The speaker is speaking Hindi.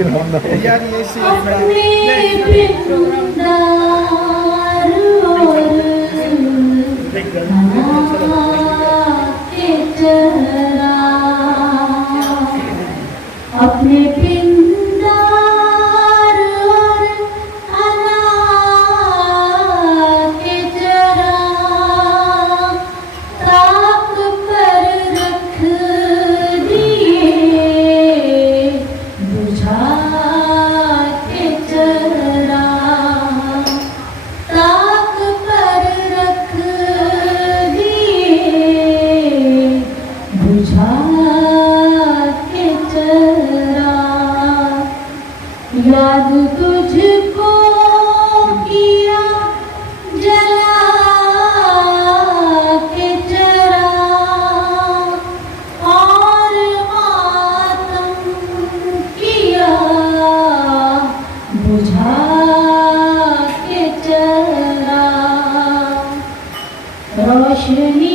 लेकिन हम ना यार ये अपने वृंदार के चेहरा अपने पिंडार और अना के जरा ताक पर रख दिए बुझा के जरा ताक पर रख दिए बुझा के जरा याद तुझको किया जला के जरा और मातम किया बुझा के जरा रोशनी